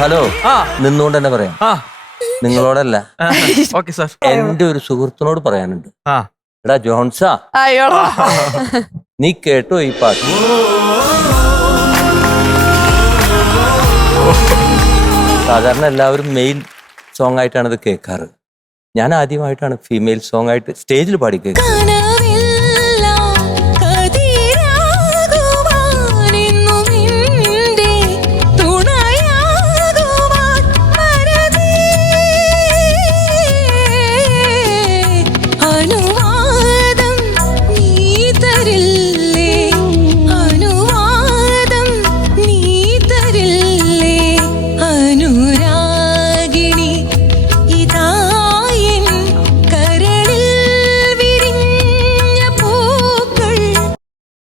Hello നിന്നുകൊണ്ട് തന്നെ പറയാം. നിങ്ങളോടല്ല. Okay sir. എന്റെ ഒരു സുഹൃത്തിനോട് പറയാനുണ്ട്. ആ. എടാ ജോൺസാ. നീ കേട്ടോ ഈ പാട്ട്. സാധാരണ എല്ലാവരും മെയിൽ സോങ് ആയിട്ടാണ് ഇത് കേൾക്കാറ്. ഞാൻ ആദ്യമായിട്ടാണ് ഫീമെയിൽ സോങ് ആയിട്ട് സ്റ്റേജിൽ പാടി കേൾക്കുന്നത്.